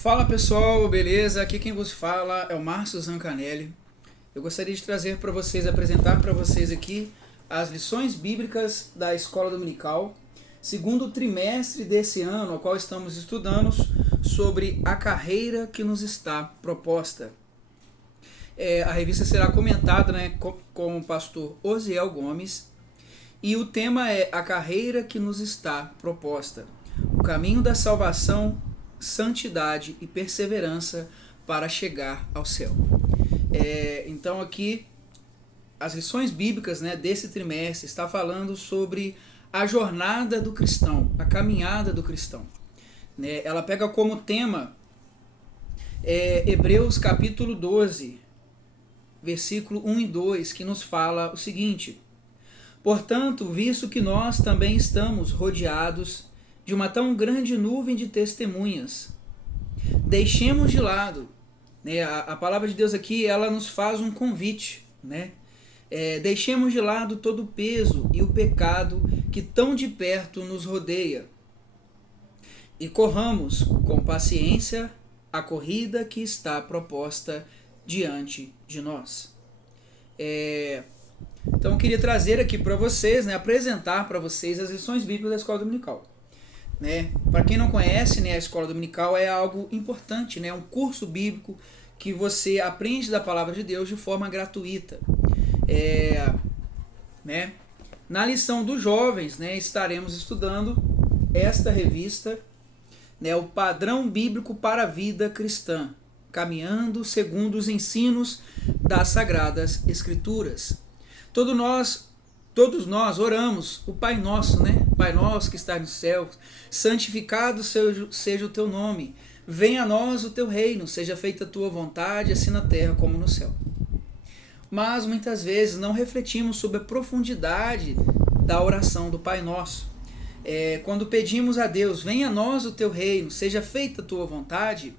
Fala pessoal, beleza? Aqui quem vos fala é o Márcio Zancanelli. Eu gostaria de trazer para vocês, apresentar para vocês aqui as lições bíblicas da Escola Dominical, segundo trimestre desse ano, ao qual estamos estudando sobre a carreira que nos está proposta. A revista será comentada com o pastor Osiel Gomes e o tema é a carreira que nos está proposta, o caminho da salvação, santidade e perseverança para chegar ao céu. Então aqui as lições bíblicas desse trimestre está falando sobre a jornada do cristão, a caminhada do cristão. Ela pega como tema Hebreus capítulo 12, versículo 1 e 2, que nos fala o seguinte: portanto, visto que nós também estamos rodeados de uma tão grande nuvem de testemunhas, deixemos de lado, a palavra de Deus aqui, ela nos faz um convite, deixemos de lado todo o peso e o pecado que tão de perto nos rodeia e corramos com paciência a corrida que está proposta diante de nós. Então eu queria trazer aqui para vocês, apresentar para vocês as lições bíblicas da Escola Dominical. Para quem não conhece, a Escola Dominical é algo importante, um curso bíblico que você aprende da Palavra de Deus de forma gratuita. Na lição dos jovens, estaremos estudando esta revista, o padrão bíblico para a vida cristã, caminhando segundo os ensinos das Sagradas Escrituras. Todos nós oramos o Pai Nosso, Pai Nosso que está no céu, santificado seja o teu nome, venha a nós o teu reino, seja feita a tua vontade, assim na terra como no céu. Mas muitas vezes não refletimos sobre a profundidade da oração do Pai Nosso. Quando pedimos a Deus, venha a nós o teu reino, seja feita a tua vontade,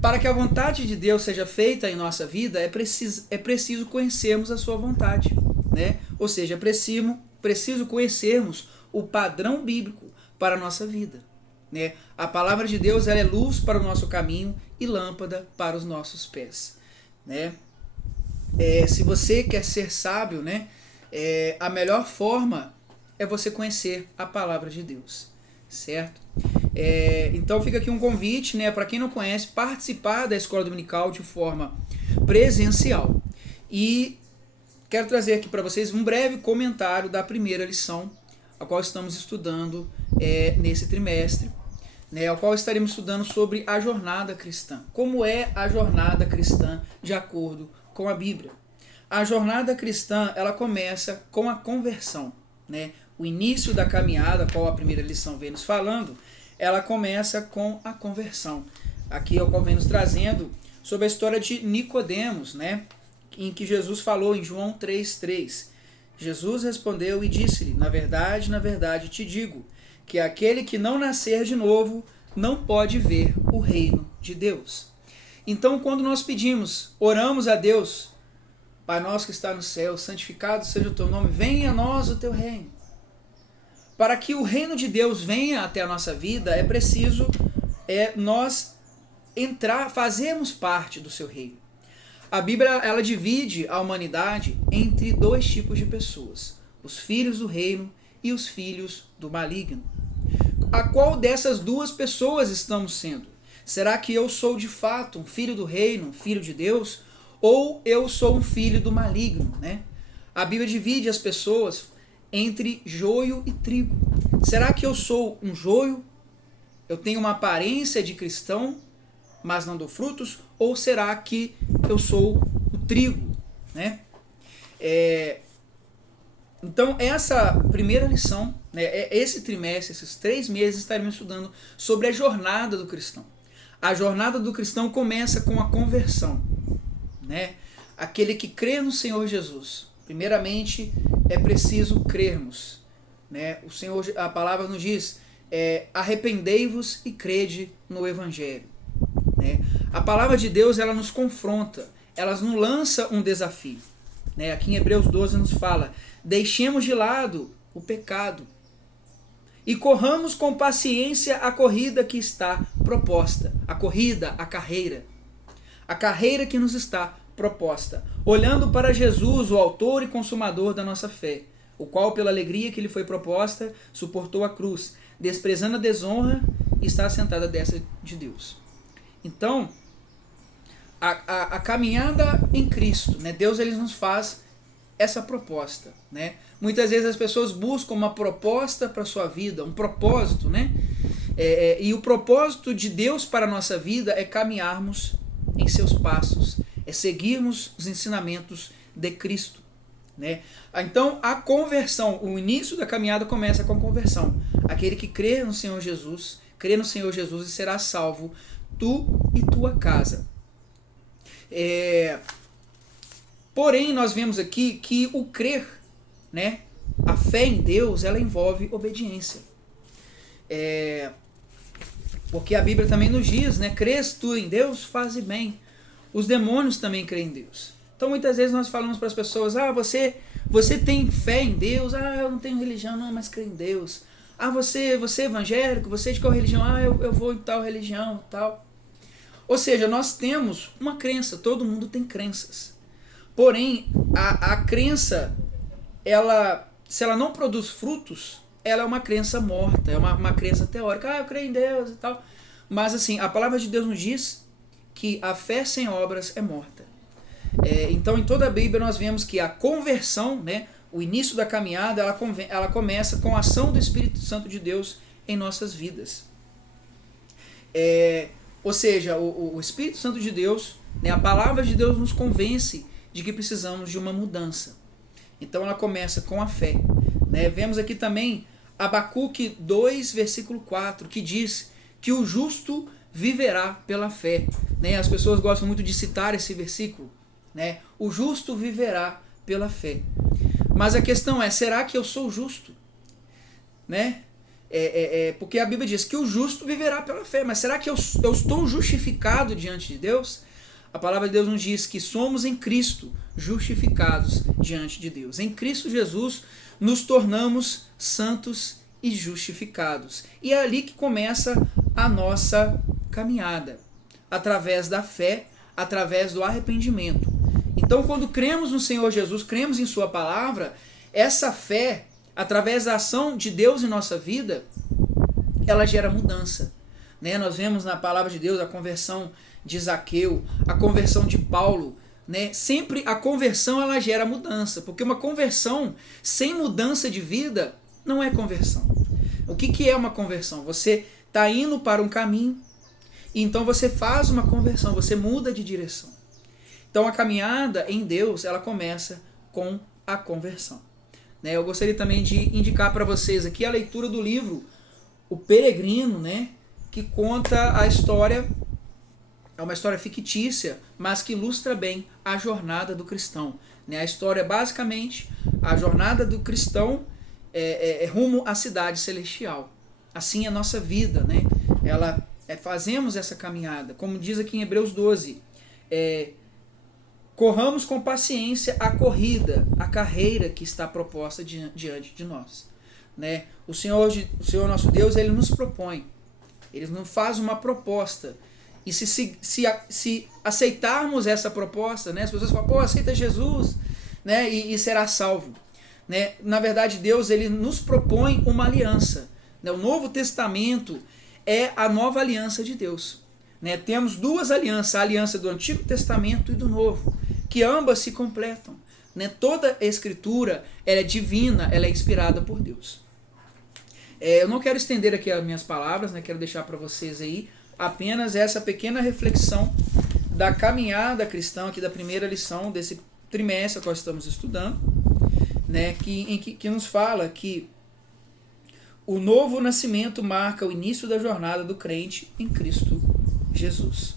para que a vontade de Deus seja feita em nossa vida, é preciso conhecermos a sua vontade. Ou seja, é preciso conhecermos o padrão bíblico para a nossa vida. A palavra de Deus, ela é luz para o nosso caminho e lâmpada para os nossos pés. Se você quer ser sábio, a melhor forma é você conhecer a palavra de Deus, certo? Então fica aqui um convite, para quem não conhece, participar da Escola Dominical de forma presencial. E quero trazer aqui para vocês um breve comentário da primeira lição, a qual estamos estudando nesse trimestre, ao qual estaremos estudando sobre a jornada cristã. Como é a jornada cristã de acordo com a Bíblia? A jornada cristã, ela começa com a conversão. O início da caminhada, a qual a primeira lição vem nos falando, ela começa com a conversão. Aqui é o qual vem nos trazendo sobre a história de Nicodemos, em que Jesus falou em João 3,3. Jesus respondeu e disse-lhe: na verdade te digo, que aquele que não nascer de novo não pode ver o reino de Deus. Então, quando nós pedimos, oramos a Deus, Pai nosso que está no céu, santificado seja o teu nome, venha a nós o teu reino. Para que o reino de Deus venha até a nossa vida, é preciso nós fazermos parte do seu reino. A Bíblia, ela divide a humanidade entre dois tipos de pessoas: os filhos do reino e os filhos do maligno. A qual dessas duas pessoas estamos sendo? Será que eu sou de fato um filho do reino, um filho de Deus, ou eu sou um filho do maligno? A Bíblia divide as pessoas entre joio e trigo. Será que eu sou um joio? Eu tenho uma aparência de cristão, mas não dou frutos? Ou será que eu sou o trigo? Então essa primeira lição, esse trimestre, esses 3 meses, estaremos estudando sobre a jornada do cristão. A jornada do cristão começa com a conversão. Aquele que crê no Senhor Jesus. Primeiramente, é preciso crermos. O Senhor, a palavra nos diz, arrependei-vos e crede no Evangelho. A palavra de Deus, ela nos confronta, ela nos lança um desafio. Aqui em Hebreus 12 nos fala: deixemos de lado o pecado e corramos com paciência a corrida que está proposta. A corrida, a carreira que nos está proposta, olhando para Jesus, o autor e consumador da nossa fé, o qual, pela alegria que lhe foi proposta, suportou a cruz, desprezando a desonra, e está assentado à destra de Deus. Então, a caminhada em Cristo, né? Deus ele nos faz essa proposta, né? Muitas vezes as pessoas buscam uma proposta para a sua vida, um propósito, né? E o propósito de Deus para a nossa vida é caminharmos em seus passos, é seguirmos os ensinamentos de Cristo, né? Então a conversão, o início da caminhada começa com a conversão. Aquele que crê no Senhor Jesus e será salvo, tu e tua casa. Porém, nós vemos aqui que o crer, né, a fé em Deus, ela envolve obediência. Porque a Bíblia também nos diz, né, crês tu em Deus, faze bem. Os demônios também creem em Deus. Então muitas vezes nós falamos para as pessoas, você tem fé em Deus? Eu não tenho religião, não, mas creio em Deus. Você é evangélico? Você é de qual religião? Eu vou em tal religião, tal. Ou seja, nós temos uma crença, todo mundo tem crenças. Porém, a crença, se ela não produz frutos, ela é uma crença morta, é uma crença teórica. Eu creio em Deus e tal. Mas assim, a palavra de Deus nos diz que a fé sem obras é morta. Então, em toda a Bíblia nós vemos que a conversão, né, o início da caminhada, ela começa com a ação do Espírito Santo de Deus em nossas vidas. Ou seja, o Espírito Santo de Deus, né, a palavra de Deus nos convence de que precisamos de uma mudança. Então ela começa com a fé, né? Vemos aqui também Abacuque 2, versículo 4, que diz que o justo viverá pela fé, né? As pessoas gostam muito de citar esse versículo, né? O justo viverá pela fé. Mas a questão é, será que eu sou justo? Né? Porque a Bíblia diz que o justo viverá pela fé, mas será que eu estou justificado diante de Deus? A palavra de Deus nos diz que somos em Cristo justificados diante de Deus. Em Cristo Jesus nos tornamos santos e justificados. E é ali que começa a nossa caminhada, através da fé, através do arrependimento. Então, quando cremos no Senhor Jesus, cremos em sua palavra, essa fé, através da ação de Deus em nossa vida, ela gera mudança, né? Nós vemos na palavra de Deus a conversão de Zaqueu, a conversão de Paulo, né? Sempre a conversão ela gera mudança, porque uma conversão sem mudança de vida não é conversão. O que é uma conversão? Você está indo para um caminho, e então você faz uma conversão, você muda de direção. Então a caminhada em Deus, ela começa com a conversão. Né? Eu gostaria também de indicar para vocês aqui a leitura do livro O Peregrino, né? Que conta a história, é uma história fictícia, mas que ilustra bem a jornada do cristão. Né? A história, basicamente, a jornada do cristão é rumo à cidade celestial. Assim é a nossa vida, né? Fazemos essa caminhada, como diz aqui em Hebreus 12, corramos com paciência a corrida, a carreira que está proposta diante de nós. Né? O Senhor nosso Deus, ele nos propõe, ele nos faz uma proposta. E se aceitarmos essa proposta, né? As pessoas falam, aceita Jesus, né? e será salvo. Né? Na verdade, Deus ele nos propõe uma aliança. Né? O Novo Testamento é a nova aliança de Deus. Né? Temos duas alianças, a aliança do Antigo Testamento e do Novo, que ambas se completam. Né? Toda a Escritura ela é divina, ela é inspirada por Deus. Eu não quero estender aqui as minhas palavras, né? Quero deixar para vocês aí apenas essa pequena reflexão da caminhada cristã, aqui da primeira lição desse trimestre que nós estamos estudando, né? que nos fala que o novo nascimento marca o início da jornada do crente em Cristo Jesus.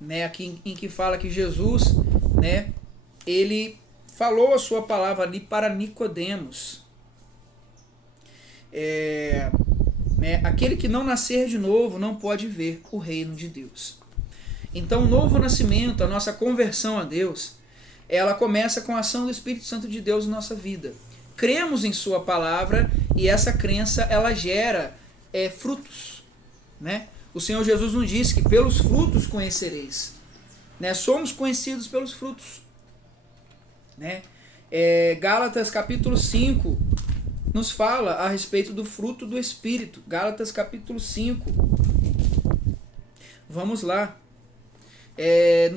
Né, aqui em que fala que Jesus, né, ele falou a sua palavra ali para Nicodemos. Né, aquele que não nascer de novo não pode ver o reino de Deus. Então o novo nascimento, a nossa conversão a Deus, ela começa com a ação do Espírito Santo de Deus em nossa vida. Cremos em sua palavra e essa crença ela gera frutos, né? O Senhor Jesus nos disse que pelos frutos conhecereis, né? Somos conhecidos pelos frutos, né? Gálatas capítulo 5 nos fala a respeito do fruto do Espírito. Gálatas capítulo 5, vamos lá,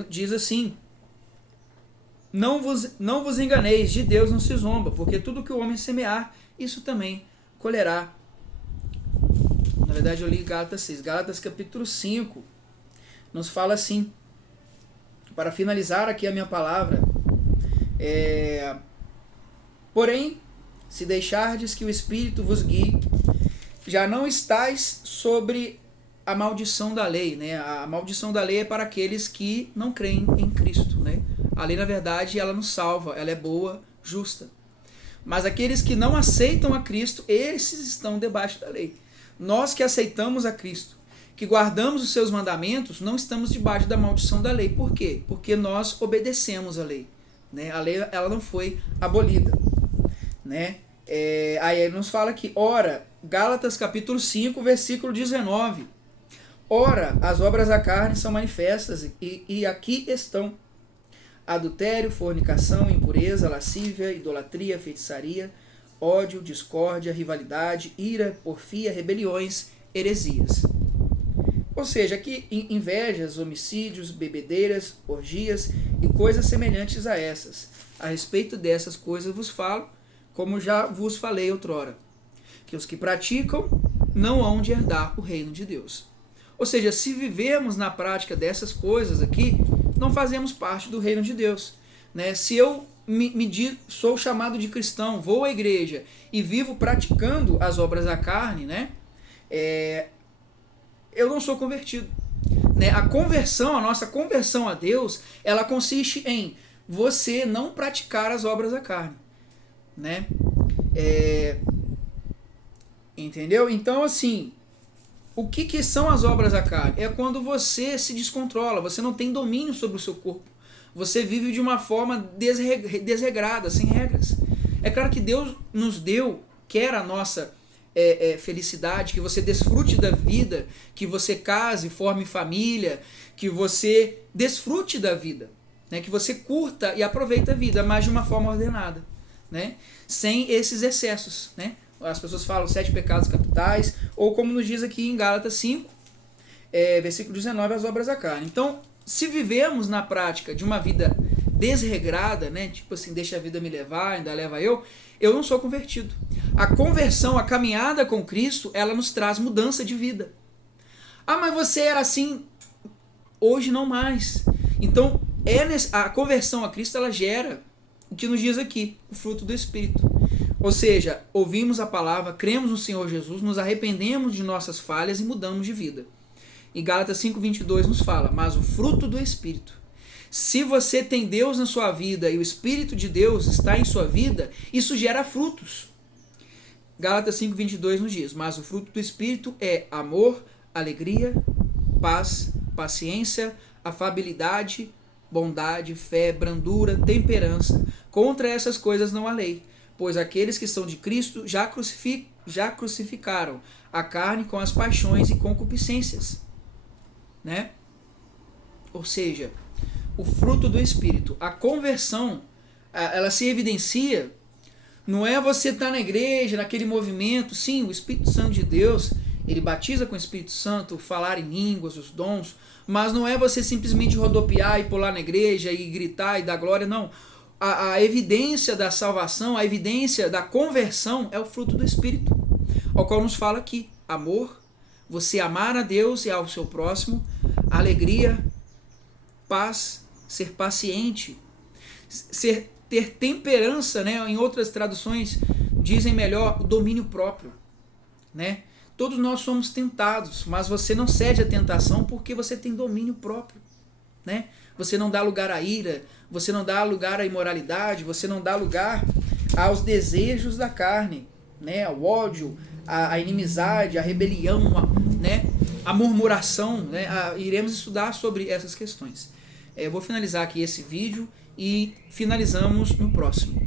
diz assim: não vos enganeis, de Deus não se zomba, porque tudo que o homem semear, isso também colherá. Na verdade eu li Gálatas 6. Gálatas capítulo 5 nos fala assim, para finalizar aqui a minha palavra: porém, se deixardes que o Espírito vos guie, já não estáis sobre a maldição da lei, né? A maldição da lei é para aqueles que não creem em Cristo, né? A lei, na verdade, ela nos salva, ela é boa, justa. Mas aqueles que não aceitam a Cristo, esses estão debaixo da lei. Nós que aceitamos a Cristo, que guardamos os seus mandamentos, não estamos debaixo da maldição da lei. Por quê? Porque nós obedecemos a lei, né? A lei, ela não foi abolida, né? Aí ele nos fala aqui, ora, Gálatas capítulo 5, versículo 19. Ora, as obras da carne são manifestas, e aqui estão: adultério, fornicação, impureza, lascívia, idolatria, feitiçaria, ódio, discórdia, rivalidade, ira, porfia, rebeliões, heresias. Ou seja, aqui invejas, homicídios, bebedeiras, orgias e coisas semelhantes a essas. A respeito dessas coisas vos falo, como já vos falei outrora, que os que praticam não hão de herdar o reino de Deus. Ou seja, se vivemos na prática dessas coisas aqui, não fazemos parte do reino de Deus, né? Se eu sou chamado de cristão, vou à igreja e vivo praticando as obras da carne, né? Eu não sou convertido, né? A nossa conversão a Deus, ela consiste em você não praticar as obras da carne, né? Entendeu? Então, assim, o que são as obras da carne? É quando você se descontrola, você não tem domínio sobre o seu corpo. Você vive de uma forma desregrada, sem regras. É claro que Deus nos deu, quer a nossa felicidade, que você desfrute da vida, que você case, forme família, que você desfrute da vida, né? Que você curta e aproveite a vida, mas de uma forma ordenada, né? Sem esses excessos, né? As pessoas falam 7 pecados capitais, ou como nos diz aqui em Gálatas 5, versículo 19, as obras da carne. Então, se vivemos na prática de uma vida desregrada, né, tipo assim, deixa a vida me levar, ainda leva eu não sou convertido. A conversão, a caminhada com Cristo, ela nos traz mudança de vida. Ah, mas você era assim, hoje não mais. Então, a conversão a Cristo, ela gera o que nos diz aqui, o fruto do Espírito. Ou seja, ouvimos a palavra, cremos no Senhor Jesus, nos arrependemos de nossas falhas e mudamos de vida. E Gálatas 5:22 nos fala, mas o fruto do Espírito. Se você tem Deus na sua vida e o Espírito de Deus está em sua vida, isso gera frutos. Gálatas 5:22 nos diz, mas o fruto do Espírito é amor, alegria, paz, paciência, afabilidade, bondade, fé, brandura, temperança. Contra essas coisas não há lei. Pois aqueles que são de Cristo já crucificaram a carne com as paixões e concupiscências, né? Ou seja, o fruto do Espírito, a conversão, ela se evidencia, não é você estar na igreja, naquele movimento, sim, o Espírito Santo de Deus, ele batiza com o Espírito Santo, falar em línguas, os dons, mas não é você simplesmente rodopiar e pular na igreja e gritar e dar glória, não. A evidência da salvação, a evidência da conversão é o fruto do Espírito, ao qual nos fala aqui, amor, você amar a Deus e ao seu próximo, alegria, paz, ser paciente, ter temperança, né? Em outras traduções dizem melhor, o domínio próprio, né? Todos nós somos tentados, mas você não cede à tentação porque você tem domínio próprio, né? Você não dá lugar à ira, você não dá lugar à imoralidade, você não dá lugar aos desejos da carne, né? Ao ódio, à inimizade, à rebelião, né? À murmuração, né? Iremos estudar sobre essas questões. Eu vou finalizar aqui esse vídeo e finalizamos no próximo.